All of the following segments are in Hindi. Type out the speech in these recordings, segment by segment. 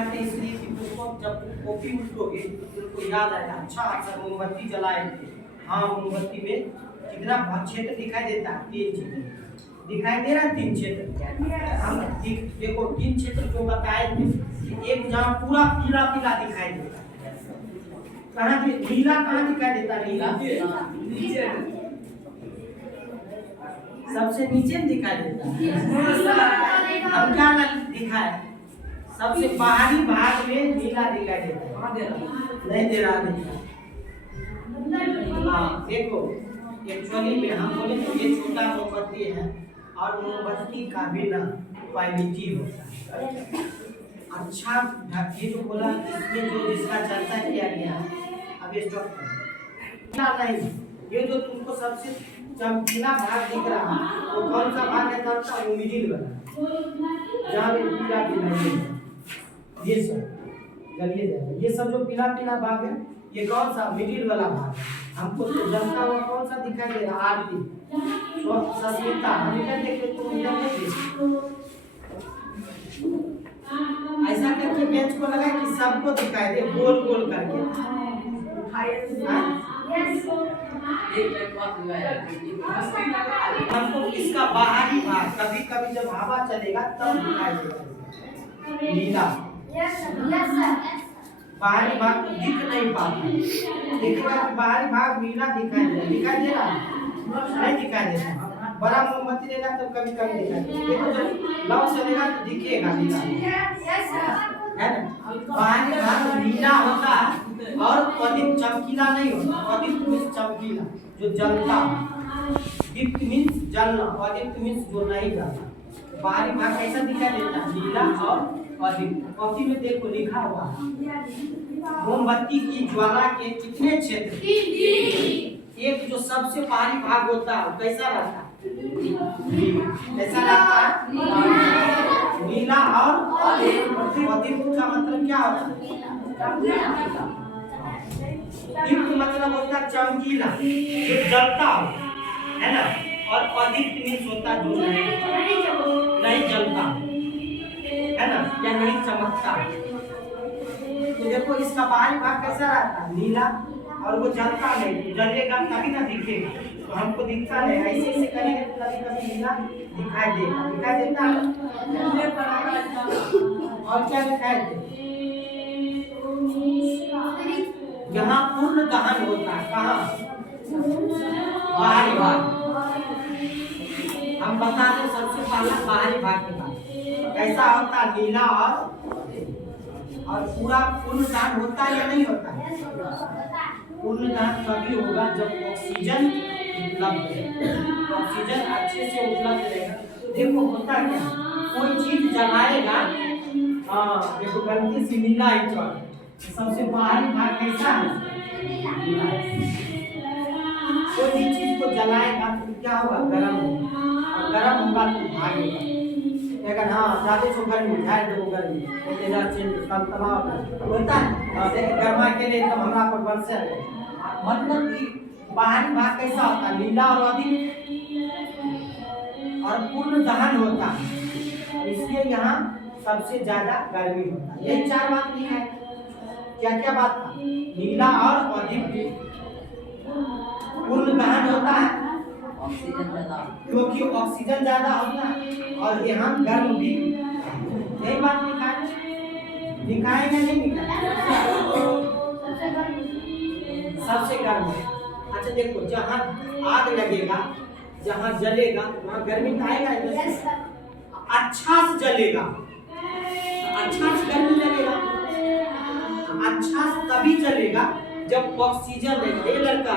दिखाते इसलिए कि तुमको जब कॉपी उठोगे तुमको याद आएगा। अच्छा अच्छा मोमबत्ती जलाए थे, हाँ मोमबत्ती में कितना क्षेत्र दिखाई देता है, 3 क्षेत्र दिखाई दे रहा है। 3 क्षेत्र हम देखो 3 क्षेत्र जो बताए थे, एक जहाँ पूरा पीला पीला दिखाई देता है, कहाँ नीला कहाँ दिखाई देता है, नीला सबसे नीचे दिखाई देता है। अब क्या दिखाए, सबसे बाहरी भाग में नीला दिखाई देता है, नहीं दे रहा दिखा। हाँ देखो एक्चुअली में हम बोले तो ये छोटा मोमबत्ती है और मोमबत्ती का भी ना क्वालिटी होता है। अच्छा ये जो बोला इसमें जो जिसका चर्चा किया गया अब स्टॉप नहीं, ये जो तुमको सबसे चमकीला भाग दिख रहा है वो कौन सा भाग है, कौन सा मिडिल वाला जहाँ पे पीला पीला ये सब चलिए जाएगा। ये सब जो पीला पीला भाग है ये कौन सा मिडिल वाला भाग है। हमको तो जलता हुआ कौन सा दिखाई दे रहा, आरती सस्मिता हम इधर देख ले, तुम इधर देख। ऐसा करके बेंच को लगा कि सबको दिखाई दे गोल गोल करके। हमको इसका बाहरी भाग कभी कभी जब हवा चलेगा तब दिखाई देगा नीला, बाहरी भाग दिख नहीं पाता। देखिएगा बाहरी भाग नीला दिखाई दे रहा नहीं दिखाई देता। बड़ा मोमबत्ती लेगा तो कभी कभी दिखाई देगा, देखो जब लौ चलेगा तो दिखेगा नीला, है ना। बाहरी भाग नीला होता है और अधिक चमकीला नहीं होता। अधिक मीन्स चमकीला जो जलता, दीप्त मीन्स जलना, अधिक मीन्स जो नहीं जलता। बाहरी भाग कैसा दिखाई देता है, नीला और अधिक। कॉपी में देखो लिखा हुआ है मोमबत्ती की ज्वाला के कितने क्षेत्र, एक जो सबसे बाहरी भाग होता है कैसा रहता है, कैसा रहता है, नीला और अधिक का मतलब क्या होता है, दीप्त मतलब होता है चमकीला जो जलता हो, है ना। और अधिक मीन्स होता है जो नहीं जलता, है ना, या नहीं चमकता। तो देखो इसका बाहरी भाग कैसा रहता है, नीला, और वो जलता नहीं, जलेगा तभी ना दिखेगा, तो हमको दिखता नहीं। ऐसे ऐसे करेंगे तो कभी कभी नीला दिखाई देगा, दिखाई देता है। और क्या दिखाई दे, यहाँ पूर्ण दहन होता है, कहाँ, बाहरी भाग। हम बता दें सबसे पहला बाहरी भाग के बाद कैसा होता है, नीला और पूरा पूर्ण दहन होता है या नहीं होता है। पूर्ण दहन तभी होगा जब ऑक्सीजन उपलब्ध है, ऑक्सीजन अच्छे से उपलब्ध रहेगा। देखो होता क्या, कोई चीज जलाएगा, हाँ देखो गलती से नीला ही चल, सबसे बाहरी भाग कैसा है, कोई भी चीज को जलाएगा तो क्या होगा, गर्म होगा, और गर्म होगा तो भागेगा। लेकिन हाँ ज्यादा से गर्मी झाड़ दो, गर्मी तेजा चेंज तनाव होता है, देखिए गर्मा के लिए तो हमरा पर बरसे है। मतलब कि बाहरी भाग कैसा होता है, नीला और अधिक और पूर्ण दहन होता है, इसलिए यहाँ सबसे ज्यादा गर्मी होता है। यही 4 बात लिखा है। क्या क्या बात था, नीला और अधिक, पूर्ण दहन होता है क्योंकि ऑक्सीजन ज्यादा होता है, और यहाँ गर्म भी, यही बात लिखा है या नहीं लिखा है, सबसे गर्म है। अच्छा देखो जहाँ आग लगेगा, जहाँ जलेगा वहाँ गर्मी तो आएगा, अच्छा से जलेगा, अच्छा से गर्मी लगेगा, अच्छा से तभी चलेगा जब ऑक्सीजन रहेगा। ये लड़का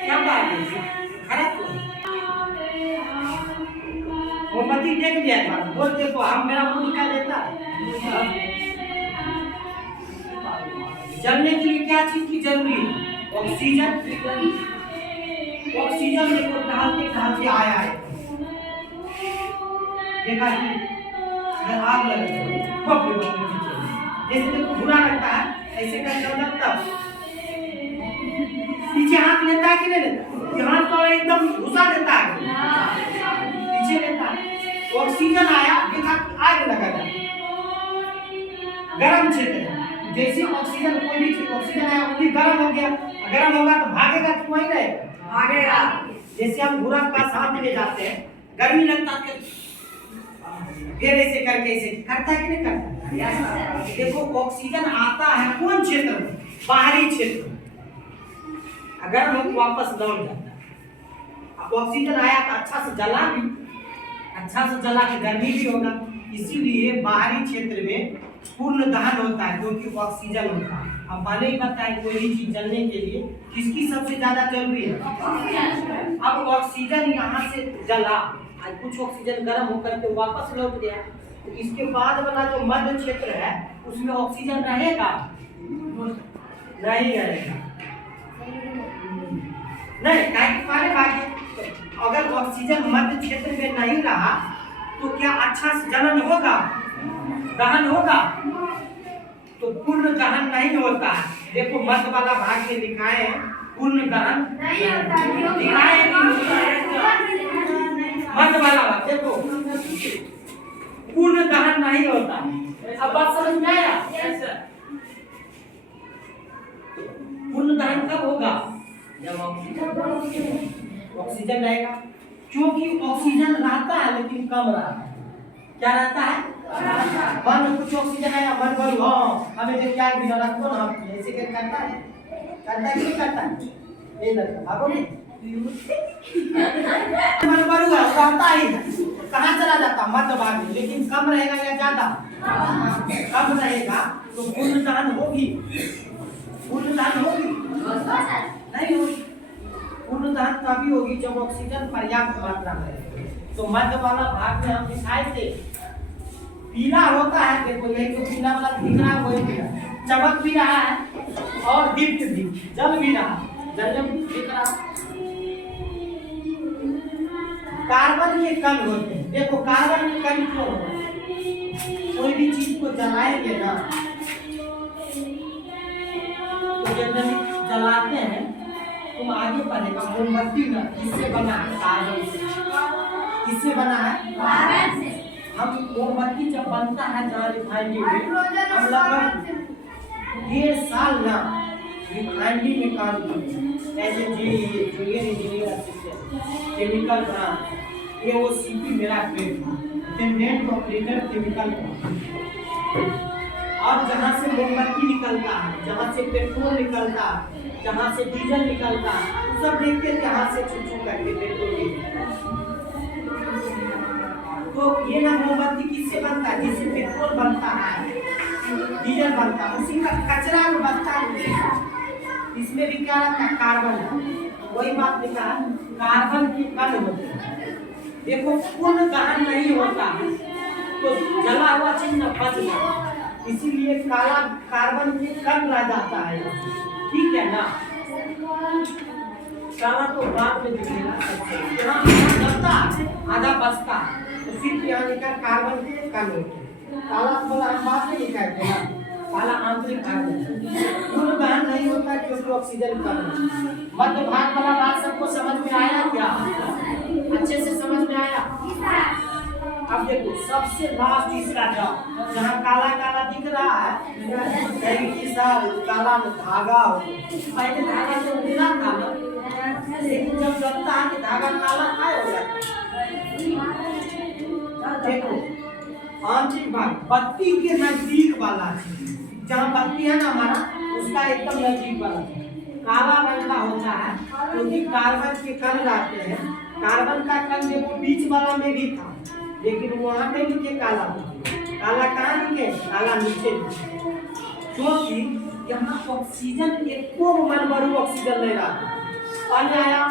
क्या बात है, खराब मोमबत्ती देख लिया एक बार, बोल देखो हम, मेरा मुंह दिखा देता है। जलने के लिए क्या चीज की जरूरी है, ऑक्सीजन। ऑक्सीजन देखो ढालते आया है, देखा कि आग लग गई, जैसे देखो बुरा लगता है ऐसे करके लगता, पीछे हाथ लेता है कि नहीं लेता, हाथ को एकदम घुसा देता है, पीछे लेता है, ऑक्सीजन आया, देखा कि आग लगा, गर्म क्षेत्र है। जैसे ऑक्सीजन कोई भी चीज ऑक्सीजन है वो भी गर्म हो गया, गर्म होगा तो भागेगा कि वहीं रहेगा, भागेगा। जैसे हम घोड़ा के पास हाथ ले जाते हैं, गर्मी लगता है फिर ऐसे करके ऐसे करता है कि नहीं करता। देखो ऑक्सीजन आता है कौन क्षेत्र में, बाहरी क्षेत्र, अगर हम वापस लौट जाता है। अब ऑक्सीजन आया तो अच्छा से जला भी, अच्छा से जला के गर्मी भी होगा, इसीलिए बाहरी क्षेत्र में पूर्ण दहन होता है क्योंकि ऑक्सीजन होता है। अब पहले ही बताया कोई भी चीज जलने के लिए किसकी सबसे ज्यादा जरूरी है, ऑक्सीजन। अब ऑक्सीजन यहाँ से जला, कुछ ऑक्सीजन गर्म होकर के वापस लौट गया, तो इसके बाद वाला जो मध्य क्षेत्र है उसमें ऑक्सीजन रहेगा नहीं रहेगा, नहीं काहे मारे भागे। तो अगर ऑक्सीजन मध्य क्षेत्र में नहीं रहा तो क्या अच्छा से जलन होगा, दहन होगा, तो पूर्ण दहन नहीं होता है। देखो मध्य वाला भाग में लिखा है पूर्ण दहन नहीं होता, मध्य वाला भाग देखो पूर्ण दहन नहीं होता। अब बात समझ में आया, पूर्ण दहन कब होगा, जब ऑक्सीजन रहेगा, क्योंकि ऑक्सीजन रहता है लेकिन कम रहता है। क्या रहता है, मन कुछ ऑक्सीजन है, मन बोलो हाँ हमें देख क्या बिना रखो ना, ऐसे क्या करता है, करता है कि करता है, ये लड़का भागो मन बरुआ रहता ही कहाँ चला जाता, मध्य भाग में, लेकिन कम रहेगा या ज्यादा, कम रहेगा तो पूर्ण दहन होगी, पूर्ण दहन होगी नहीं होगी। पूर्ण दहन तभी होगी जब ऑक्सीजन पर्याप्त मात्रा में है। तो मध्य वाला भाग में हम दिखाए थे पीला होता है, देखो यही तो पीला वाला दिख रहा है, वही पीला चमक भी रहा है और दीप्त भी, जल भी रहा, जल दिख रहा। कार्बन के कण होते हैं, देखो कार्बन के कण क्यों होते हैं, कोई भी चीज को जलाएंगे ना तो जनरली जलाते हैं, तुम आगे पढ़ेगा मोमबत्ती ना किससे बना है, कार्बन से, किससे बना है, कार्बन से। हम मोमबत्ती जब बनता है जहाँ रिफाइनरी में, हम लगभग 1.5 साल ना रिफाइनरी में काम करते हैं ऐसे junior engineer assistant chemical branch, ये वो सीपी मेरा ट्रेड था, अटेंडेंट ऑपरेटर केमिकल ब्रांच। और जहाँ से मोमबत्ती निकलता है, जहाँ से पेट्रोल निकलता है, जहाँ से डीजल निकलता है, सब देखते थे हाथ से छू करके पेट्रोल। तो ये ना मोमबत्ती किससे बनता है, जिससे पेट्रोल बनता है, डीजल बनता है, उसी का कचरा में बनता है, इसमें भी क्या रहता है, कार्बन। वही बात लिखा है कार्बन के कण होते हैं। देखो पूर्ण दहन नहीं होता है तो जला हुआ चीज न बच जाता, इसीलिए काला कार्बन के कण रह जाता है, ठीक है ना। काला तो बाद में दिखेगा, यहाँ जलता आधा बचता, तो फिर यहाँ लिखा कार्बन के कण होते हैं। काला थोड़ा हम बाद में लिखाते हैं, काला आंतरिक कार्बन, पूर्ण दहन नहीं होता क्योंकि ऑक्सीजन कम है। मध्य भाग वाला बात सबको समझ में आया क्या, अच्छे से समझ में आया। अब देखो सबसे लास्ट इसका जहाँ काला काला दिख रहा है, काला में धागा हो, पहले धागा तो नीला था ना, लेकिन जब जलता है कि धागा काला काय हो जाता है। देखो आंतरिक भाग बत्ती के नजदीक वाला, जहाँ बत्ती है ना हमारा उसका एकदम नजदीक वाला काला रंग का होता है, क्योंकि कार्बन के कण रहते हैं। कार्बन का कण देखो बीच वाला में भी था, लेकिन वहाँ पे नीचे काला, काला कहाँ नीचे, काला नीचे, क्योंकि यहाँ ऑक्सीजन एको मनमरु ऑक्सीजन नहीं रहा। पानी आया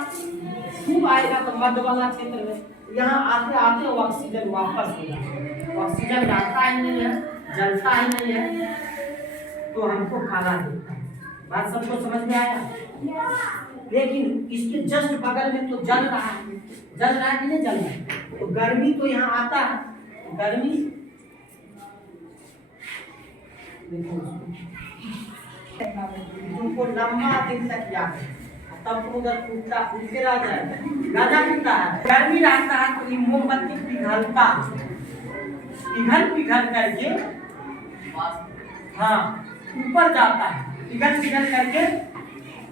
खूब आएगा तो मध्य वाला क्षेत्र में, यहाँ आते आते ऑक्सीजन वापस हो जाता, ऑक्सीजन रहता ही नहीं है, जलता ही नहीं है, तो हमको काला दिखता है। बात सबको समझ में आया। लेकिन इसके जस्ट बगल में तो जल रहा है, जल रहा है कि नहीं जल रहा है, तो गर्मी तो यहाँ आता है, गर्मी तुमको लंबा दिन तक याद है, तब तुम अगर टूटता फूटते रह जाए, गाजा टूटता है, गर्मी रहता है तो ये मोमबत्ती पिघलता, पिघल करके हाँ ऊपर जाता है, पिघल पिघल करके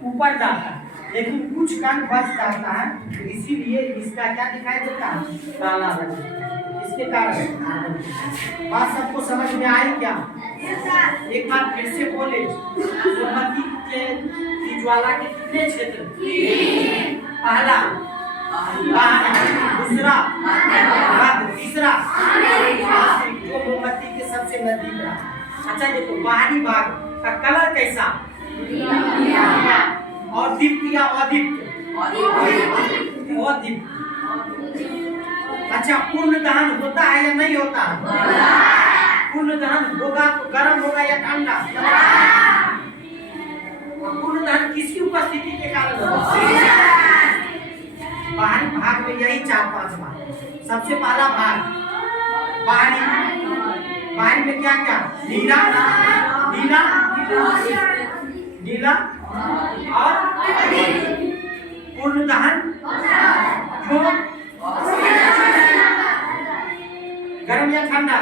ऊपर जाता है, लेकिन कुछ कण बच जाता है, इसीलिए इसका क्या दिखाई देता है, काला रंग। इसके कारण बात सबको समझ में आई क्या? एक बार फिर से बोले, मोमबत्ती की ज्वाला के कितने क्षेत्र? पहला, दूसरा, तीसरा, जो मोमबत्ती के सबसे नजदीक है। अच्छा देखो, बाहरी भाग का कलर कैसा? और दीप्त या अदीप्त? अदीप्त। अच्छा, पूर्ण दहन होता है या नहीं होता? पूर्ण दहन होगा तो गर्म होगा या ठंडा? पूर्ण दहन किसकी उपस्थिति के कारण होगा? बाहरी भाग में यही 4-5 भाग। सबसे पहला भाग बाहरी में क्या क्या? नीला, नीला, नीला और पूर्ण दहन जो गर्म या ठंडा?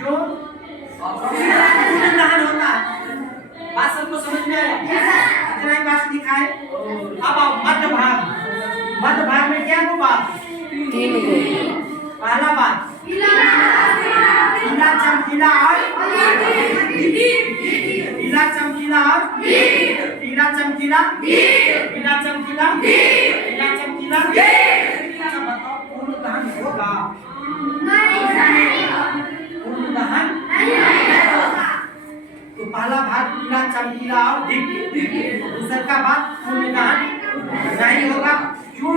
जो पूर्ण दहन होता है। बात सबको समझ में आया? इतना ही बात दिखाए। अब आओ मध्य भाग। मध्य भाग में क्या को बात? 3 गो। पहला बात नीला चमकीला और नीला चमकीला और नीला चमकीला, नीला चमकीला, नीला चमकीला। अच्छा बताओ, पूर्ण दहन होगा? पूर्ण दहन तो पहला भाग नीला चमकीला और दीप्त, दूसरा का भाग पूर्ण दहन नहीं होगा। क्यों?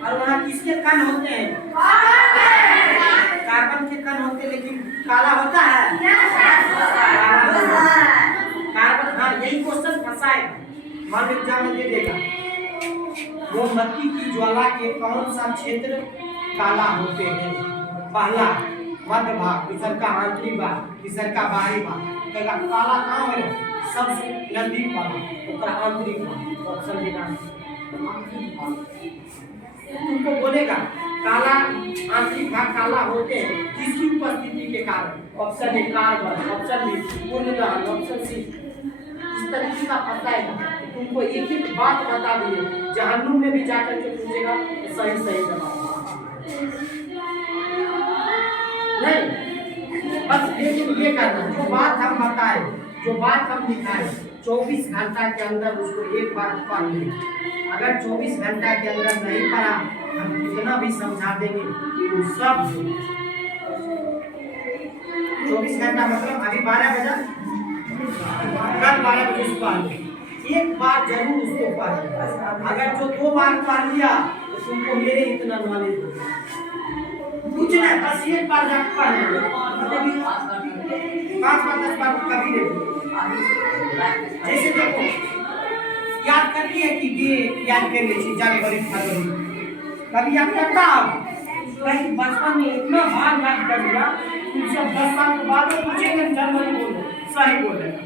और वहाँ किसके कण होते हैं? कार्बन के कण होते, लेकिन काला होता है? कार्बन, हाँ यही क्वेश्चन फंसाएगा, मान एग्जाम में दे देगा। मोमबत्ती की ज्वाला के कौन सा क्षेत्र काला होते हैं? पहला मध्य भाग, दूसरा का आंतरिक भाग, तीसरा का बाहरी भाग। काला कहाँ है? सबसे नजदीक वाला, आंतरिक भाग। ऑप्शन देना, तुमको बोलेगा काला आंतरिक भाग काला होते हैं किसकी उपस्थिति के कारण? Option A carbon, option B पूर्ण दहन, ऑप्शन सी। इस तरीके का फंसाएगा। तुमको एक एक बात बता दिए, जहन्नुम में भी जाकर के पूछेगा तो सही सही जवाब नहीं। बस लेकिन ये करना, जो बात हम बताए, जो बात हम दिखाए, 24 घंटा के अंदर उसको एक बार पढ़ लें। अगर 24 घंटा के अंदर नहीं पढ़ा, हम कितना भी समझा देंगे वो सब 24 घंटा मतलब अभी 12 बजा, कल 12 बजे पढ़, एक बार जरूर उसको पढ़। अगर जो 2 बार पढ़ लिया तो तुमको मेरे इतना नॉलेज होगा। कुछ नहीं, बस एक बार जाकर पढ़ लो, मतलब 5-10 बार कभी देखो। जैसे देखो, याद कर लिया कि ये याद कर लीजिए जनवरी फरवरी, कभी याद करता आप? कहीं बचपन में इतना बार याद कर लिया, तुमसे 10 साल के बाद पूछेंगे जनवरी बोलो, सही बोलेगा।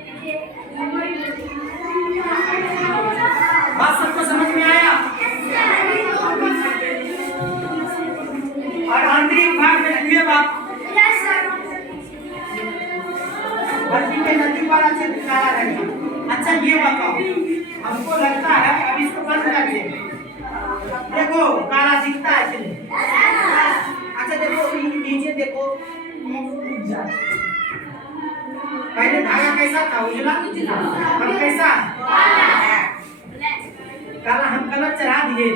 बात सबको समझ में आया? और आंतरिक भाग में ये बात बत्ती के नजदीक वाला क्षेत्र काला रहेगा। अच्छा ये बताओ, हमको लगता है, अब इसको बंद कर दे, देखो काला दिखता है कि नहीं? अच्छा देखो नीचे देखो, पहले धागा कैसा था? उजला। अब कैसा? काला। हम कलर चढ़ा दिए,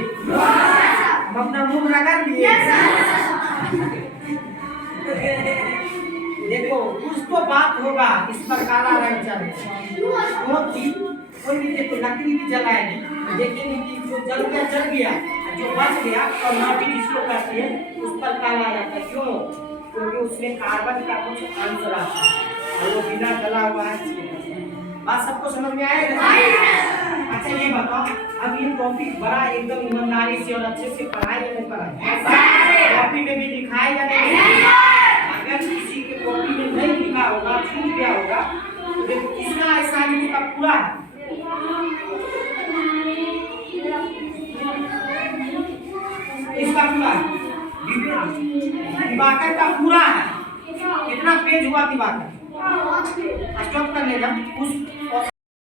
अपना मुंह रगड़ दिए। देखो कुछ तो बात होगा, इस पर काला रंग चढ़ कोई भी देखो लकड़ी भी जलाएगी, देखेंगे कि जो जल गया, जो बच गया और माटी जिसको कहते हैं उस पर काला रहता है। क्यों? क्योंकि उसमें कार्बन का कुछ अंश रहता है और वो बिना जला हुआ है। बात सबको समझ में आएगा? अच्छा ये बताओ, अब ये टॉपिक बड़ा एकदम ईमानदारी से और अच्छे से पढ़ाए या नहीं पढ़ाए? कॉपी में भी दिखाए या नहीं? अगर किसी के कॉपी में नहीं लिखा होगा, छूट गया होगा, तो देखो कितना असाइनमेंट का पूरा है। इसका पूरा दिवाकर का पूरा है, कितना पेज हुआ दिवाकर, स्टॉप कर लेना उस